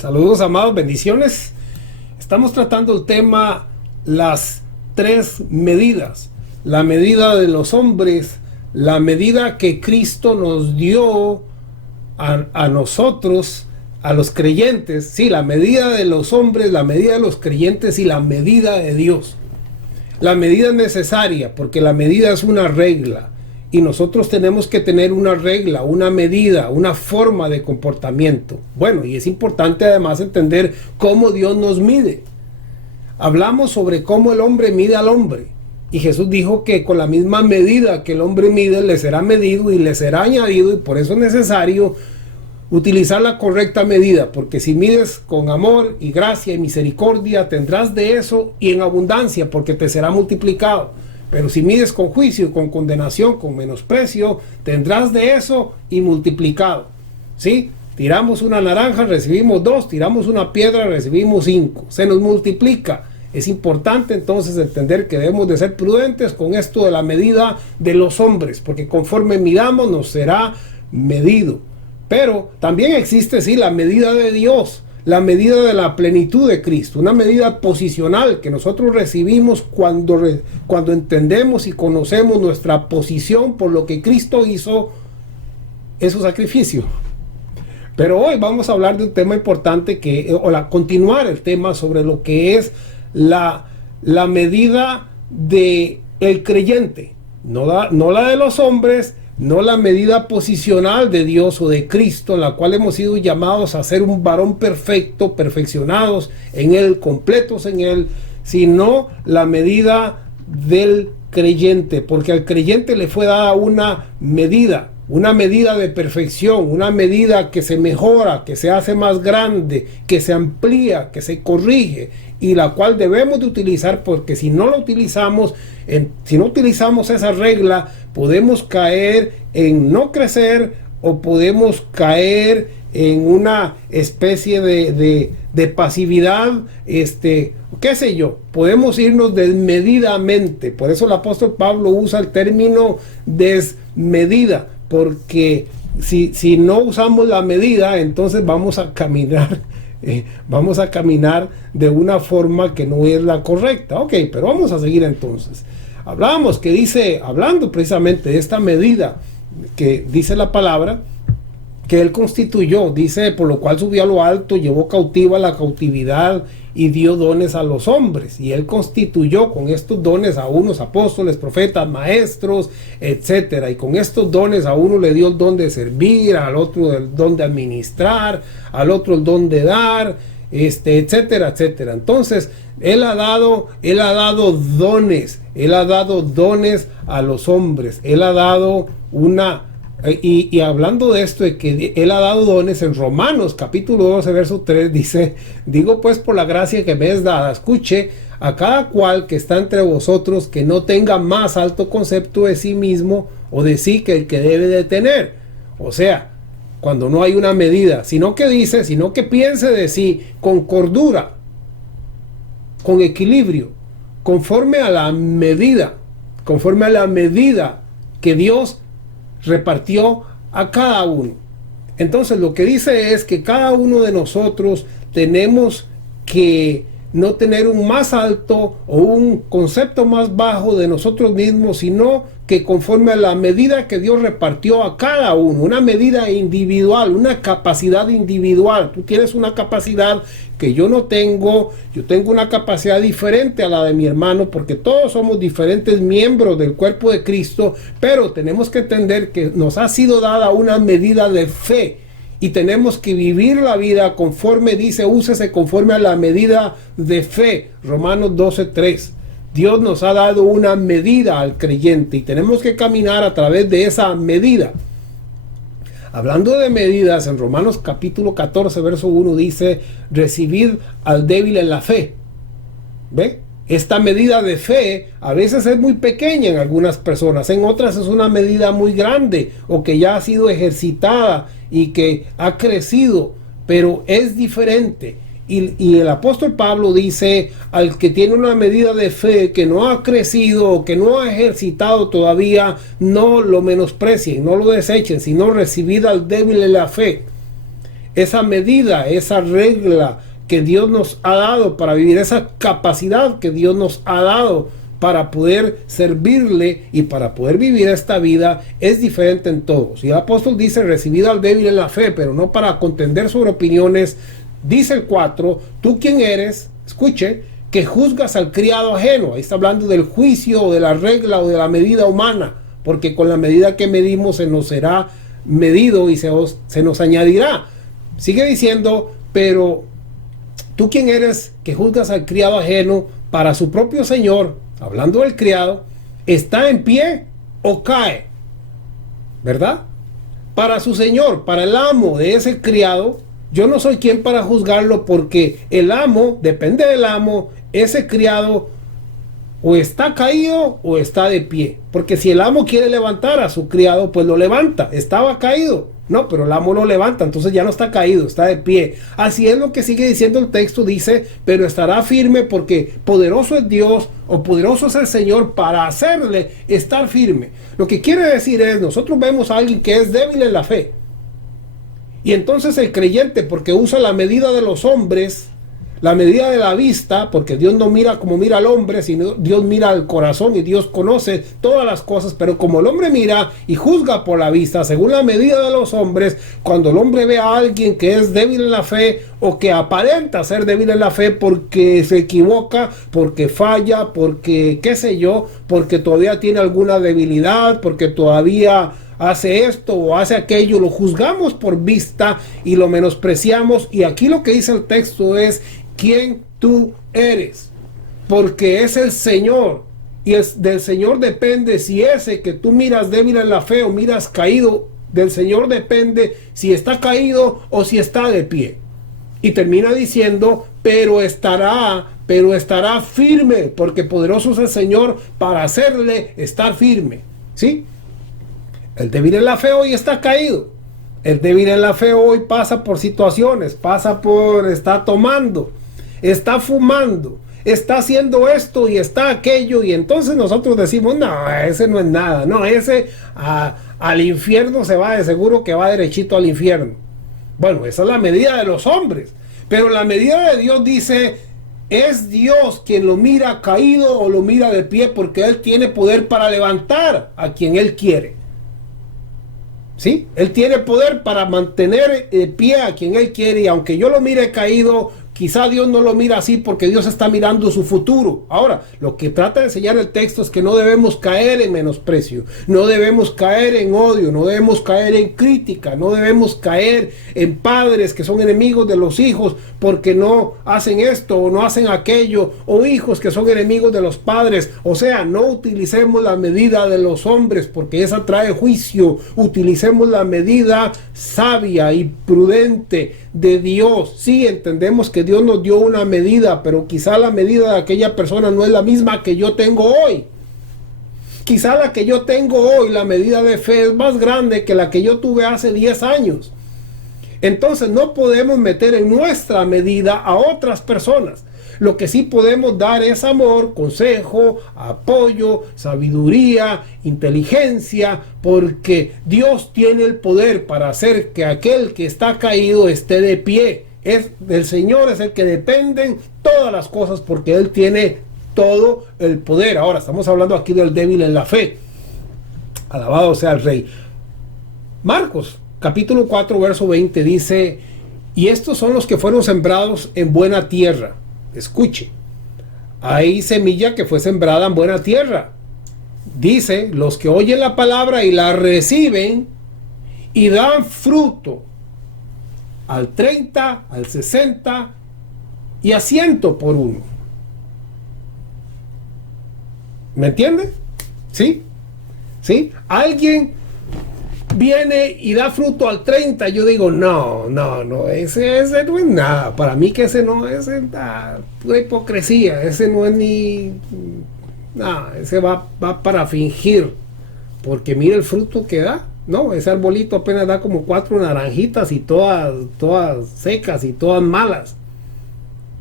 Saludos, amados, bendiciones. Estamos tratando el tema las tres medidas. La medida de los hombres, la medida que Cristo nos dio a nosotros, a los creyentes. Sí, la medida de los hombres, la medida de los creyentes y la medida de Dios. La medida es necesaria porque la medida es una regla. Y nosotros tenemos que tener una regla, una medida, una forma de comportamiento. Bueno, y es importante además entender cómo Dios nos mide. Hablamos sobre cómo el hombre mide al hombre. Y Jesús dijo que con la misma medida que el hombre mide, le será medido y le será añadido. Y por eso es necesario utilizar la correcta medida. Porque si mides con amor y gracia y misericordia, tendrás de eso y en abundancia, porque te será multiplicado. Pero si mides con juicio, con condenación, con menosprecio, tendrás de eso y multiplicado. ¿Sí? Tiramos una naranja, recibimos 2, tiramos una piedra, recibimos 5. Se nos multiplica. Es importante entonces entender que debemos de ser prudentes con esto de la medida de los hombres, porque conforme midamos nos será medido. Pero también existe, sí, la medida de Dios. La medida de la plenitud de Cristo, una medida posicional que nosotros recibimos cuando entendemos y conocemos nuestra posición por lo que Cristo hizo en su sacrificio. Pero hoy vamos a hablar de un tema importante continuar el tema sobre lo que es la medida del creyente, no la de los hombres, no la medida posicional de Dios o de Cristo, en la cual hemos sido llamados a ser un varón perfecto, perfeccionados en Él, completos en Él, sino la medida del creyente, porque al creyente le fue dada una medida de perfección, una medida que se mejora, que se hace más grande, que se amplía, que se corrige, y la cual debemos de utilizar, porque si no la utilizamos, si no utilizamos esa regla, podemos caer en no crecer o podemos caer en una especie de pasividad, qué sé yo, podemos irnos desmedidamente. Por eso el apóstol Pablo usa el término desmedida, porque si no usamos la medida, entonces vamos a caminar de una forma que no es la correcta. Ok, pero vamos a seguir entonces. Hablábamos que dice, hablando precisamente de esta medida que dice la palabra, que Él constituyó, dice, por lo cual subió a lo alto, llevó cautiva la cautividad y dio dones a los hombres. Y Él constituyó con estos dones a unos apóstoles, profetas, maestros, etcétera. Y con estos dones a uno le dio el don de servir, al otro el don de administrar, al otro el don de dar, etcétera, etcétera. Entonces, Él ha dado dones, Él ha dado dones a los hombres, Él ha dado y hablando de esto, de que Él ha dado dones, en Romanos capítulo 12, verso 3, dice: digo pues por la gracia que me es dada, escuche, a cada cual que está entre vosotros, que no tenga más alto concepto de sí mismo o de sí que el que debe de tener. O sea, cuando no hay una medida, sino que piense de sí con cordura, con equilibrio, conforme a la medida que Dios repartió a cada uno. Entonces lo que dice es que cada uno de nosotros tenemos que no tener un más alto o un concepto más bajo de nosotros mismos, sino que conforme a la medida que Dios repartió a cada uno, una medida individual, una capacidad individual. Tú tienes una capacidad que yo no tengo, yo tengo una capacidad diferente a la de mi hermano, porque todos somos diferentes miembros del cuerpo de Cristo, pero tenemos que entender que nos ha sido dada una medida de fe. Y tenemos que vivir la vida conforme dice, úsese conforme a la medida de fe. Romanos 12:3. Dios nos ha dado una medida al creyente y tenemos que caminar a través de esa medida. Hablando de medidas, en Romanos capítulo 14, verso 1 dice: recibid al débil en la fe. ¿Ve? Esta medida de fe a veces es muy pequeña en algunas personas, en otras es una medida muy grande o que ya ha sido ejercitada y que ha crecido, pero es diferente. Y el apóstol Pablo dice: al que tiene una medida de fe que no ha crecido o que no ha ejercitado todavía, no lo menosprecien, no lo desechen, sino recibid al débil en la fe. esa medida, esa regla que Dios nos ha dado para vivir, esa capacidad que Dios nos ha dado para poder servirle y para poder vivir esta vida, es diferente en todos. Y el apóstol dice: recibid al débil en la fe, pero no para contender sobre opiniones. Dice el 4: ¿tú quién eres? Escuche, que juzgas al criado ajeno. Ahí está hablando del juicio, o de la regla, o de la medida humana, porque con la medida que medimos se nos será medido y se nos añadirá. Sigue diciendo: pero ¿tú quién eres que juzgas al criado ajeno? Para su propio señor, hablando del criado, ¿está en pie o cae? ¿Verdad? Para su señor, para el amo de ese criado, yo no soy quien para juzgarlo, porque el amo, depende del amo, ese criado o está caído o está de pie. Porque si el amo quiere levantar a su criado, pues lo levanta. Estaba caído. No, pero el amo lo levanta, entonces ya no está caído, está de pie. Así es lo que sigue diciendo el texto. Dice: pero estará firme, porque poderoso es Dios, o poderoso es el Señor para hacerle estar firme. Lo que quiere decir es, nosotros vemos a alguien que es débil en la fe, y entonces el creyente, porque usa la medida de los hombres, la medida de la vista, porque Dios no mira como mira al hombre, sino Dios mira al corazón, y Dios conoce todas las cosas. Pero como el hombre mira y juzga por la vista, según la medida de los hombres, cuando el hombre ve a alguien que es débil en la fe, o que aparenta ser débil en la fe, porque se equivoca, porque falla, porque qué sé yo, porque todavía tiene alguna debilidad, porque todavía hace esto o hace aquello, lo juzgamos por vista y lo menospreciamos. Y aquí lo que dice el texto es: ¿quién tú eres? Porque es el Señor, y del Señor depende si ese que tú miras débil en la fe o miras caído, del Señor depende si está caído o si está de pie. Y termina diciendo: pero estará firme, porque poderoso es el Señor para hacerle estar firme. ¿Sí? El débil en la fe hoy está caído. El débil en la fe hoy pasa por situaciones, está tomando, está fumando, está haciendo esto y está aquello, y entonces nosotros decimos: no, ese no es nada, no, ese al infierno se va, de seguro que va derechito al infierno. Bueno, esa es la medida de los hombres, pero la medida de Dios dice: es Dios quien lo mira caído o lo mira de pie, porque Él tiene poder para levantar a quien Él quiere. ¿Sí? Él tiene poder para mantener de pie a quien Él quiere, y aunque yo lo mire caído, quizá Dios no lo mira así, porque Dios está mirando su futuro. Ahora, lo que trata de enseñar el texto es que no debemos caer en menosprecio, no debemos caer en odio, no debemos caer en crítica, no debemos caer en padres que son enemigos de los hijos porque no hacen esto o no hacen aquello, o hijos que son enemigos de los padres. O sea, no utilicemos la medida de los hombres, porque esa trae juicio. Utilicemos la medida sabia y prudente de Dios. Sí, entendemos que Dios nos dio una medida, pero quizá la medida de aquella persona no es la misma que yo tengo hoy. Quizá la que yo tengo hoy, la medida de fe, es más grande que la que yo tuve hace 10 años. Entonces no podemos meter en nuestra medida a otras personas. Lo que sí podemos dar es amor, consejo, apoyo, sabiduría, inteligencia, porque Dios tiene el poder para hacer que aquel que está caído esté de pie. Es del Señor, es el que dependen todas las cosas, porque Él tiene todo el poder. Ahora estamos hablando aquí del débil en la fe. Alabado sea el Rey. Marcos capítulo 4 verso 20 dice: y estos son los que fueron sembrados en buena tierra. Escuche, hay semilla que fue sembrada en buena tierra. Dice: los que oyen la palabra y la reciben y dan fruto al 30, al 60 y a 100 por uno. ¿Me entiende? ¿Sí? ¿Sí? Alguien viene y da fruto al 30, yo digo: no, ese no es nada. Para mí que ese no es pura hipocresía, ese no es ni nada, ese va para fingir, porque mira el fruto que da. No, ese arbolito apenas da como 4 naranjitas y todas secas y todas malas.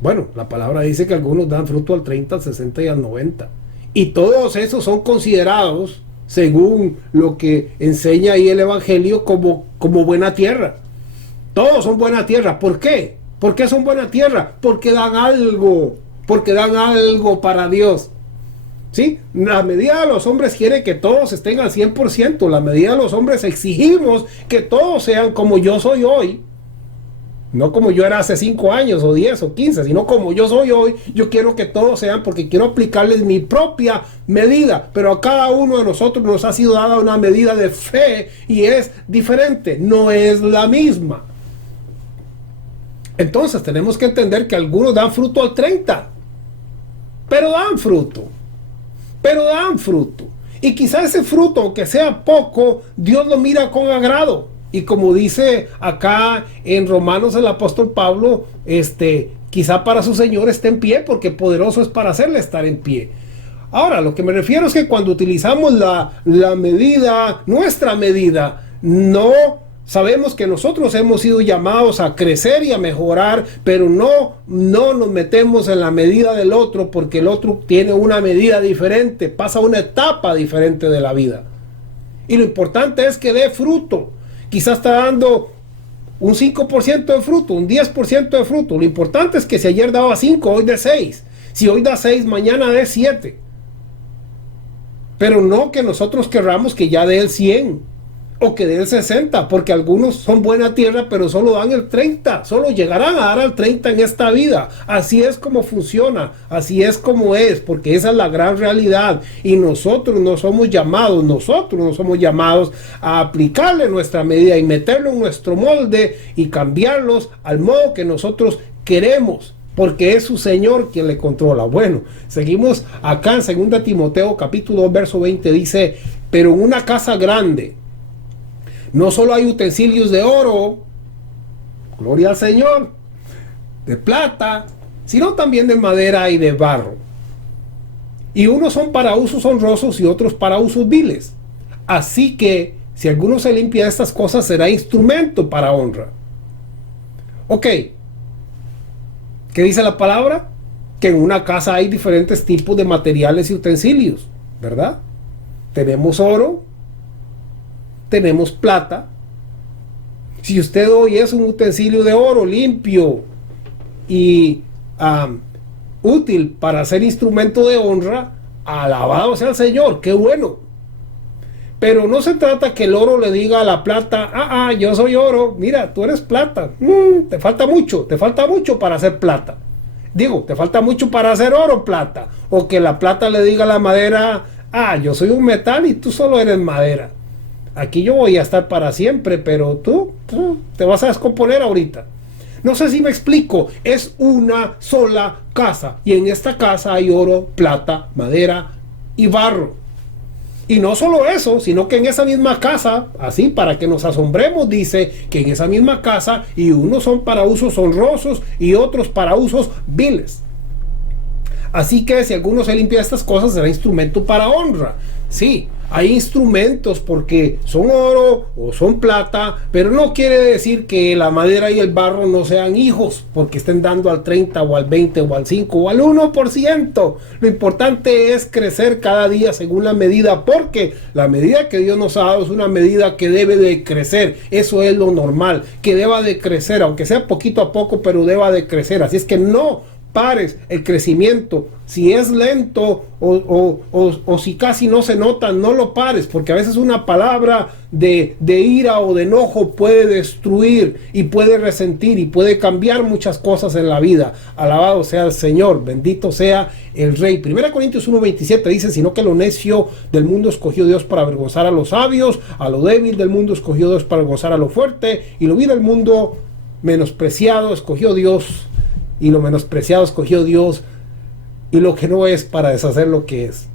Bueno, la palabra dice que algunos dan fruto al 30, al 60 y al 90, y todos esos son considerados, según lo que enseña ahí el Evangelio, como buena tierra. Todos son buena tierra. ¿Por qué? ¿Por qué son buena tierra? Porque dan algo. Porque dan algo para Dios. ¿Sí? La medida de los hombres quiere que todos estén al 100%. La medida de los hombres exigimos que todos sean como yo soy hoy. No como yo era hace 5 años o 10 o 15, sino como yo soy hoy. Yo quiero que todos sean, porque quiero aplicarles mi propia medida. Pero a cada uno de nosotros nos ha sido dada una medida de fe y es diferente, no es la misma. Entonces tenemos que entender que algunos dan fruto al 30, pero dan fruto. Pero dan fruto. Y quizá ese fruto, aunque sea poco, Dios lo mira con agrado. Y como dice acá en Romanos el apóstol Pablo, quizá para su Señor esté en pie, porque poderoso es para hacerle estar en pie. Ahora, lo que me refiero es que cuando utilizamos la medida, nuestra medida, no sabemos que nosotros hemos sido llamados a crecer y a mejorar, pero no nos metemos en la medida del otro, porque el otro tiene una medida diferente, pasa una etapa diferente de la vida. Y lo importante es que dé fruto. Quizás está dando un 5% de fruto, un 10% de fruto. Lo importante es que si ayer daba 5, hoy dé 6. Si hoy da 6, mañana dé 7. Pero no que nosotros querramos que ya dé el 100 o que dé el 60, porque algunos son buena tierra, pero solo dan el 30. Solo llegarán a dar al 30 en esta vida. Así es como funciona, así es como es, porque esa es la gran realidad. Y nosotros no somos llamados a aplicarle nuestra medida y meterlo en nuestro molde y cambiarlos al modo que nosotros queremos, porque es su Señor quien le controla. Bueno, seguimos acá en 2 Timoteo capítulo 2 verso 20, dice: pero en una casa grande no solo hay utensilios de oro, gloria al Señor, de plata, sino también de madera y de barro. Y unos son para usos honrosos y otros para usos viles. Así que si alguno se limpia de estas cosas, será instrumento para honra. Ok. ¿Qué dice la palabra? Que en una casa hay diferentes tipos de materiales y utensilios, ¿verdad? Tenemos oro, tenemos plata. Si usted hoy es un utensilio de oro limpio y útil para ser instrumento de honra, alabado sea el Señor, qué bueno. Pero no se trata que el oro le diga a la plata: yo soy oro, mira, tú eres plata, te falta mucho para hacer plata. Digo, te falta mucho para hacer oro, plata. O que la plata le diga a la madera: yo soy un metal y tú solo eres madera. Aquí yo voy a estar para siempre, pero tú te vas a descomponer ahorita. No sé si me explico. Es una sola casa, y en esta casa hay oro, plata, madera y barro. Y no solo eso, sino que en esa misma casa, así para que nos asombremos, dice que en esa misma casa, y unos son para usos honrosos y otros para usos viles. Así que si alguno se limpia de estas cosas, será instrumento para honra. Sí, hay instrumentos porque son oro o son plata, pero no quiere decir que la madera y el barro no sean hijos porque estén dando al 30 o al 20 o al 5 o al 1%. Lo importante es crecer cada día según la medida, porque la medida que Dios nos ha dado es una medida que debe de crecer. Eso es lo normal, que deba de crecer, aunque sea poquito a poco, pero deba de crecer. Así es que no pares el crecimiento. Si es lento o si casi no se nota, no lo pares, porque a veces una palabra de ira o de enojo puede destruir y puede resentir y puede cambiar muchas cosas en la vida. Alabado sea el Señor, bendito sea el Rey. 1 Corintios 1:27 dice: sino que lo necio del mundo escogió Dios para avergonzar a los sabios, a lo débil del mundo escogió Dios para avergonzar a lo fuerte, y lo vil del mundo menospreciado escogió Dios, y lo menospreciado escogió Dios, y lo que no es, para deshacer lo que es,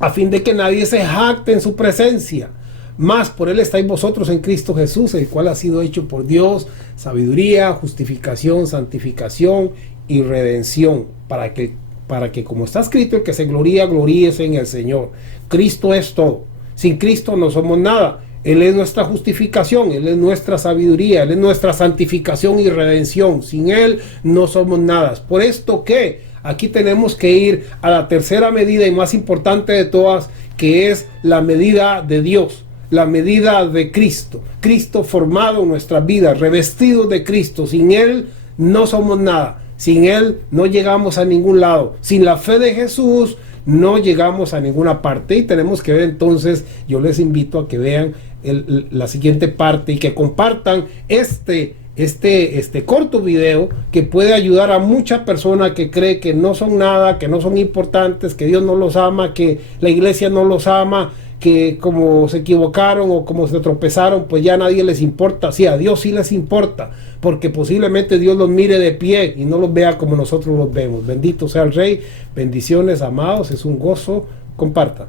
a fin de que nadie se jacte en su presencia. Mas por él estáis vosotros en Cristo Jesús, el cual ha sido hecho por Dios sabiduría, justificación, santificación y redención, para que como está escrito, el que se gloría, gloríese en el Señor. Cristo es todo. Sin Cristo no somos nada. Él es nuestra justificación, Él es nuestra sabiduría, Él es nuestra santificación y redención. Sin Él no somos nada. Por esto que aquí tenemos que ir a la tercera medida y más importante de todas, que es la medida de Dios. la medida de Cristo. Cristo formado en nuestras vidas, revestidos de Cristo. Sin Él no somos nada. Sin Él no llegamos a ningún lado. Sin la fe de Jesús no llegamos a ninguna parte. Y tenemos que ver entonces, yo les invito a que vean la siguiente parte y que compartan este corto video que puede ayudar a mucha persona que cree que no son nada, que no son importantes, que Dios no los ama, que la iglesia no los ama, que como se equivocaron o como se tropezaron, pues ya a nadie les importa. Sí, a Dios sí les importa, porque posiblemente Dios los mire de pie y no los vea como nosotros los vemos. Bendito sea el Rey. Bendiciones, amados, es un gozo. Comparta.